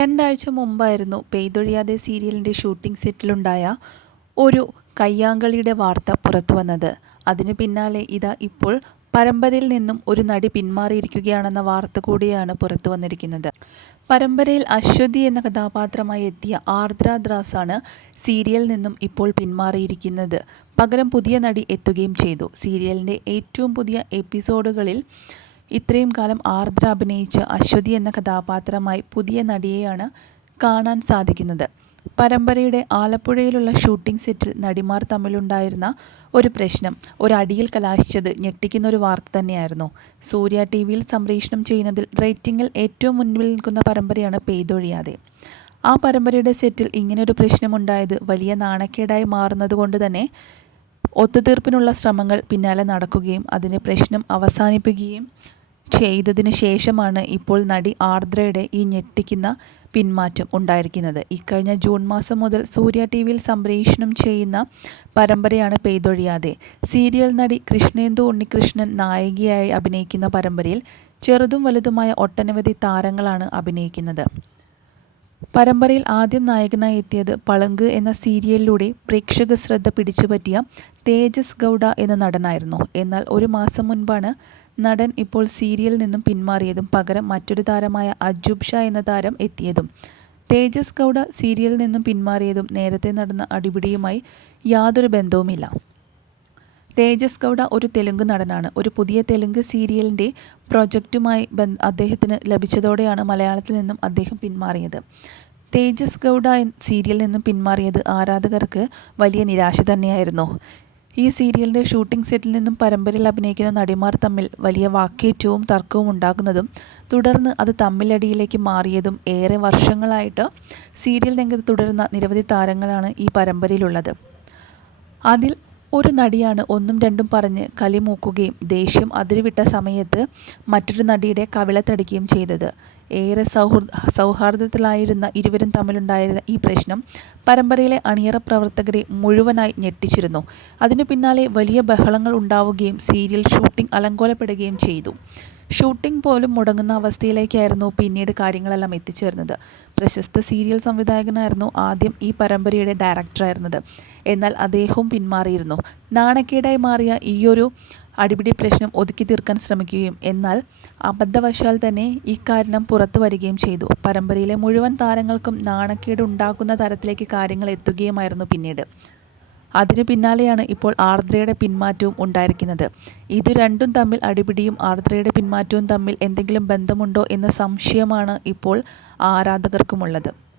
രണ്ടാഴ്ച മുമ്പായിരുന്നു പെയ്തൊഴിയാതെ സീരിയലിന്റെ ഷൂട്ടിംഗ് സെറ്റിലുണ്ടായ ഒരു കയ്യാങ്കളിയുടെ വാർത്ത പുറത്തു വന്നത്. അതിനു പിന്നാലെ ഇതാ ഇപ്പോൾ പരമ്പരയിൽ നിന്നും ഒരു നടി പിന്മാറിയിരിക്കുകയാണെന്ന വാർത്ത കൂടിയാണ് പുറത്തു വന്നിരിക്കുന്നത്. പരമ്പരയിൽ അശ്വതി എന്ന കഥാപാത്രമായി എത്തിയ ആർദ്ര ദ്രാസാണ് സീരിയലിൽ നിന്നും ഇപ്പോൾ പിന്മാറിയിരിക്കുന്നത്. പകരം പുതിയ നടി എത്തുകയും ചെയ്തു. സീരിയലിന്റെ ഏറ്റവും പുതിയ എപ്പിസോഡുകളിൽ ഇത്രയും കാലം ആർദ്ര അഭിനയിച്ച അശ്വതി എന്ന കഥാപാത്രമായി പുതിയ നടിയെയാണ് കാണാൻ സാധിക്കുന്നത്. പരമ്പരയുടെ ആലപ്പുഴയിലുള്ള ഷൂട്ടിംഗ് സെറ്റിൽ നടിമാർ തമ്മിലുണ്ടായിരുന്ന ഒരു പ്രശ്നം ഒരടിയിൽ കലാശിച്ചത് ഞെട്ടിക്കുന്ന ഒരു വാർത്ത തന്നെയായിരുന്നു. സൂര്യ ടി വിയിൽ സംപ്രേഷണം ചെയ്യുന്നതിൽ റേറ്റിംഗിൽ ഏറ്റവും മുൻപിൽ നിൽക്കുന്ന പരമ്പരയാണ് പെയ്തൊഴിയാതെ. ആ പരമ്പരയുടെ സെറ്റിൽ ഇങ്ങനൊരു പ്രശ്നമുണ്ടായത് വലിയ നാണക്കേടായി മാറുന്നതുകൊണ്ട് തന്നെ ഒത്തുതീർപ്പിനുള്ള ശ്രമങ്ങൾ പിന്നാലെ നടക്കുകയും അതിന് പ്രശ്നം അവസാനിപ്പിക്കുകയും ചെയ്തതിന് ശേഷമാണ് ഇപ്പോൾ നടി ആർദ്രയുടെ ഈ ഞെട്ടിക്കുന്ന പിന്മാറ്റം ഉണ്ടായിരിക്കുന്നത്. ഇക്കഴിഞ്ഞ ജൂൺ മാസം മുതൽ സൂര്യ ടി വിയിൽ സംപ്രേഷണം ചെയ്യുന്ന പരമ്പരയാണ് പെയ്തൊഴിയാതെ സീരിയൽ നടി കൃഷ്ണേന്ദു ഉണ്ണികൃഷ്ണൻ നായികയായി അഭിനയിക്കുന്ന പരമ്പരയിൽ ചെറുതും വലുതുമായ ഒട്ടനവധി താരങ്ങളാണ് അഭിനയിക്കുന്നത്. പരമ്പരയിൽ ആദ്യം നായകനായി എത്തിയത് പളങ്ക് എന്ന സീരിയലിലൂടെ പ്രേക്ഷക ശ്രദ്ധ പിടിച്ചുപറ്റിയ തേജസ് ഗൗഡ എന്ന നടനായിരുന്നു. എന്നാൽ ഒരു മാസം മുൻപാണ് നടൻ ഇപ്പോൾ സീരിയലിൽ നിന്നും പിന്മാറിയതും പകരം മറ്റൊരു താരമായ അജുബ് ഷാ എന്ന താരം എത്തിയതും. തേജസ് ഗൗഡ സീരിയലിൽ നിന്നും പിന്മാറിയതും നേരത്തെ നടന്ന അടിപിടിയുമായി യാതൊരു ബന്ധവുമില്ല. തേജസ് ഗൗഡ ഒരു തെലുങ്ക് നടനാണ്. ഒരു പുതിയ തെലുങ്ക് സീരിയലിന്റെ പ്രൊജക്റ്റുമായി അദ്ദേഹത്തിന് ലഭിച്ചതോടെയാണ് മലയാളത്തിൽ നിന്നും അദ്ദേഹം പിന്മാറിയത്. തേജസ് ഗൗഡ സീരിയലിൽ നിന്നും പിന്മാറിയത് ആരാധകർക്ക് വലിയ നിരാശ തന്നെയായിരുന്നു. ഈ സീരിയലിന്റെ ഷൂട്ടിംഗ് സെറ്റിൽ നിന്നും പരമ്പരയിൽ അഭിനയിക്കുന്ന നടിമാർ തമ്മിൽ വലിയ വാക്കേറ്റവും തർക്കവും ഉണ്ടാകുന്നതും തുടർന്ന് അത് തമ്മിലടിയിലേക്ക് മാറിയതും ഏറെ വർഷങ്ങളായിട്ട് സീരിയൽ രംഗത്ത് തുടരുന്ന നിരവധി താരങ്ങളാണ് ഈ പരമ്പരയിലുള്ളത്. അതിൽ ഒരു നടിയാണ് ഒന്നും രണ്ടും പറഞ്ഞ് കലിമൂക്കുകയും ദേഷ്യം അതിരുവിട്ട സമയത്ത് മറ്റൊരു നടിയുടെ കവിളത്തടിക്കുകയും ചെയ്തത്. ഏറെ സൗഹൃദ സൗഹാർദ്ദത്തിലായിരുന്ന ഇരുവരും തമ്മിലുണ്ടായിരുന്ന ഈ പ്രശ്നം പരമ്പരയിലെ അണിയറ പ്രവർത്തകരെ മുഴുവനായി ഞെട്ടിച്ചിരുന്നു. അതിനു പിന്നാലെ വലിയ ബഹളങ്ങൾ ഉണ്ടാവുകയും സീരിയൽ ഷൂട്ടിംഗ് അലങ്കോലപ്പെടുകയും ചെയ്തു. ഷൂട്ടിംഗ് പോലും മുടങ്ങുന്ന അവസ്ഥയിലേക്കായിരുന്നു പിന്നീട് കാര്യങ്ങളെല്ലാം എത്തിച്ചേർന്നത്. പ്രശസ്ത സീരിയൽ സംവിധായകനായിരുന്നു ആദ്യം ഈ പരമ്പരയുടെ ഡയറക്ടറായിരുന്നത്. എന്നാൽ അദ്ദേഹവും പിന്മാറിയിരുന്നു. നാണക്കേടായി മാറിയ ഈയൊരു അടിപിടി പ്രശ്നം ഒതുക്കി തീർക്കാൻ ശ്രമിക്കുകയും എന്നാൽ അബദ്ധവശാൽ തന്നെ ഈ കാരണം പുറത്തു വരികയും ചെയ്തു. പരമ്പരയിലെ മുഴുവൻ താരങ്ങൾക്കും നാണക്കേട് ഉണ്ടാക്കുന്ന തരത്തിലേക്ക് കാര്യങ്ങൾ എത്തുകയുമായിരുന്നു പിന്നീട്. അതിനു പിന്നാലെയാണ് ഇപ്പോൾ ആർദ്രയുടെ പിന്മാറ്റവും ഉണ്ടായിരിക്കുന്നത്. ഇത് രണ്ടും തമ്മിൽ അടിപിടിയും ആർദ്രയുടെ പിന്മാറ്റവും തമ്മിൽ എന്തെങ്കിലും ബന്ധമുണ്ടോ എന്ന സംശയമാണ് ഇപ്പോൾ ആരാധകർക്കുമുള്ളത്.